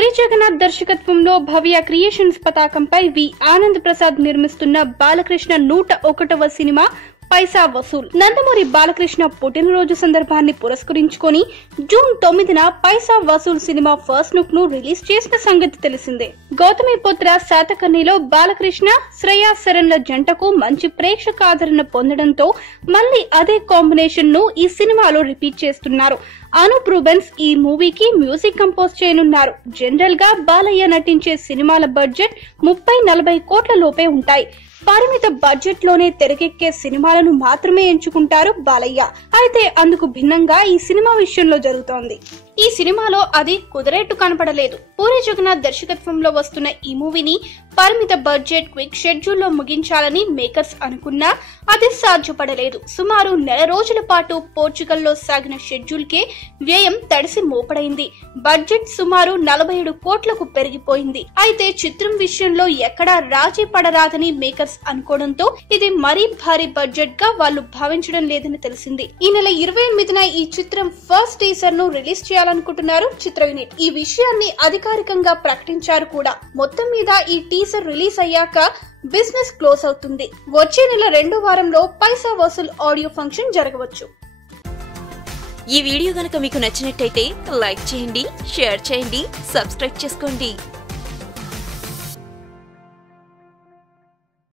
పూరి జగన్నాథ్ దర్శకత్వంలో భవ్య క్రియేషన్స్ పతాకంపై వి ఆనంద్ ప్రసాద్ నిర్మిస్తున్న బాలకృష్ణ 101వ సినిమా పైసా వసూల్. నందమూరి బాలకృష్ణ పుట్టినరోజు సందర్భాన్ని పురస్కరించుకొని జూన్ 9న పైసా వసూల్ సినిమా ఫస్ట్ లుక్ ను రిలీజ్ చేసిన సంగతి తెలిసిందే. గౌతమిపుత్ర శాతకర్ణిలో బాలకృష్ణ శ్రేయా శరణ్ల జంటకు మంచి ప్రేక్షక ఆదరణ పొందడంతో మళ్లీ అదే కాంబినేషన్ ను ఈ సినిమాలో రిపీట్ చేస్తున్నారు. అనూప్ రూబెన్స్ ఈ మూవీకి మ్యూజిక్ కంపోజ్ చేయనున్నారు. జనరల్ గా బాలయ్య నటించే సినిమాల బడ్జెట్ 30-40 కోట్ల లోపే ఉంటాయి. పరిమిత బడ్జెట్ లోనే తెరకెక్కే సినిమాలను మాత్రమే ఎంచుకుంటారు బాలయ్య. అయితే అందుకు భిన్నంగా ఈ సినిమా విషయంలో జరుగుతోంది. ఈ సినిమాలో అది కుదిరేట్టు కనపడలేదు. పూరి జగన్నాథ్ దర్శకత్వంలో వస్తున్న ఈ మూవీని పరిమిత బడ్జెట్ క్విక్ షెడ్యూల్ లో ముగించాలని మేకర్స్ అనుకున్నా అది సాధ్యపడలేదు. సుమారు నెల రోజుల పాటు పోర్చుగల్ లో సాగిన షెడ్యూల్ కే వ్యయం తడిసి మోపడైంది. బడ్జెట్ సుమారు 47 కోట్లకు పెరిగిపోయింది. అయితే చిత్రం విషయంలో ఎక్కడా రాజీ పడరాదని మేకర్స్ అనుకోవడంతో ఇది మరీ భారీ బడ్జెట్ గా వాళ్ళు భావించడం లేదని తెలిసింది. ఈ నెల 28న ఈ చిత్రం ఫస్ట్ టీజర్ ను రిలీజ్ చేయాలనుకుంటున్నారు చిత్ర యూనిట్. ఈ విషయాన్ని అధికారికంగా ప్రకటించారు కూడా. మొత్తం మీద ఈ టీజర్ రిలీజ్ అయ్యాక బిజినెస్ క్లోజ్ అవుతుంది. వచ్చే నెల 2వ వారంలో పైసా వసూల్ ఆడియో ఫంక్షన్ జరగవచ్చు. ఈ వీడియో గనుక మీకు నచ్చినట్టయితే లైక్ చేయండి, షేర్ చేయండి, సబ్స్క్రైబ్ చేసుకోండి.